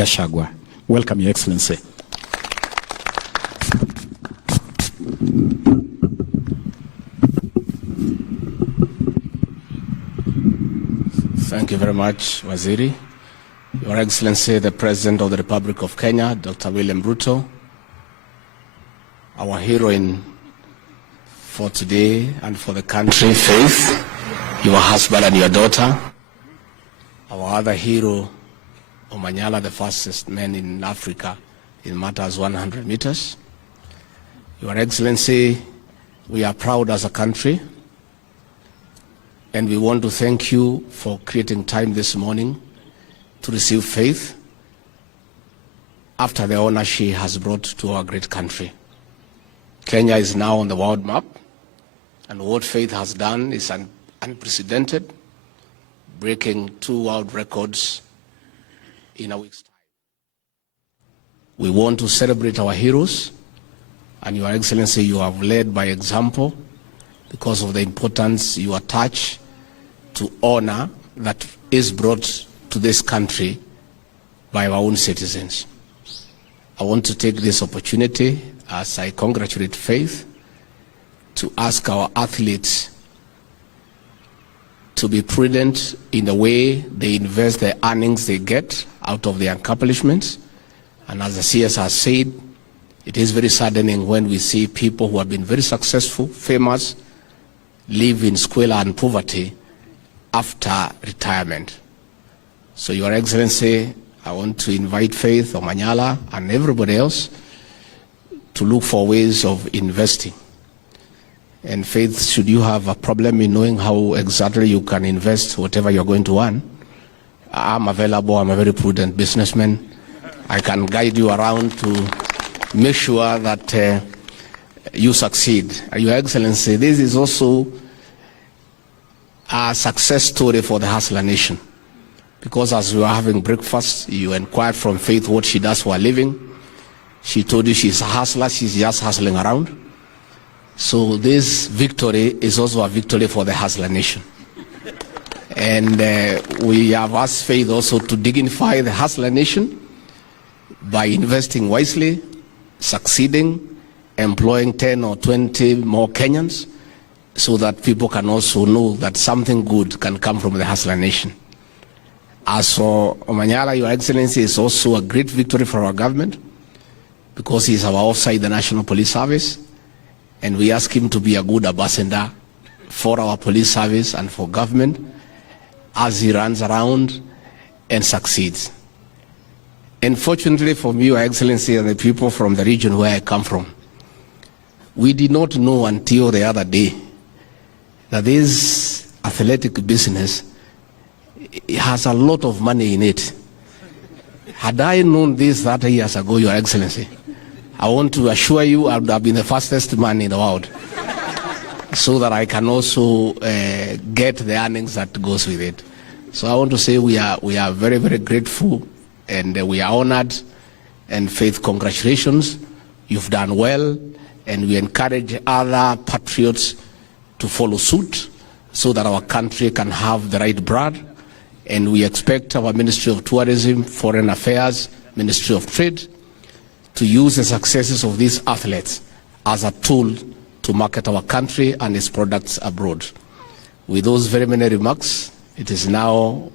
Gachagua. Welcome, Your Excellency. Thank you very much, Waziri. Your Excellency, the President of the Republic of Kenya, Dr. William Ruto, our heroine for today and for the country, Faith, your husband and your daughter, our other hero, Omanyala, the fastest man in Africa in matters 100 meters. Your Excellency, we are proud as a country, and we want to thank you for creating time this morning to receive Faith after the honor she has brought to our great country. Kenya is now on the world map, and what Faith has done is unprecedented, breaking 2 world records in a week's time. We want to celebrate our heroes, and Your Excellency, you have led by example because of the importance you attach to honor that is brought to this country by our own citizens. I want to take this opportunity, as I congratulate Faith, to ask our athletes to be prudent in the way they invest the earnings they get out of their accomplishments. And as the CS has said, it is very saddening when we see people who have been very successful, famous, live in squalor and poverty after retirement. So Your Excellency, I want to invite Faith, Omanyala, and everybody else to look for ways of investing. And Faith, should you have a problem in knowing how exactly you can invest whatever you're going to earn, I'm available. I'm a very prudent businessman. I can guide you around to make sure that you succeed. Your Excellency, this is also a success story for the Hustler Nation. Because as we were having breakfast, you inquired from Faith what she does for a living. She told you she's a hustler, she's just hustling around. So this victory is also a victory for the Hustler Nation. And we have asked Faith also to dignify the Hustler Nation by investing wisely, succeeding, employing 10 or 20 more Kenyans, so that people can also know that something good can come from the Hustler Nation. As for Omanyala, Your Excellency, is also a great victory for our government, because he is our officer in the National Police Service, and we ask him to be a good ambassador for our police service and for government as he runs around and succeeds. And fortunately for me, Your Excellency, and the people from the region where I come from, we did not know until the other day that this athletic business has a lot of money in it. Had I known this 30 years ago, Your Excellency, I want to assure you I would have been the fastest man in the world, so that I can also get the earnings that goes with it. So I want to say we are very, very grateful, and we are honored. And Faith, congratulations, you've done well, and we encourage other patriots to follow suit so that our country can have the right blood. And we expect our Ministry of Tourism, Foreign Affairs, Ministry of Trade to use the successes of these athletes as a tool to market our country and its products abroad. With those very many remarks, it is now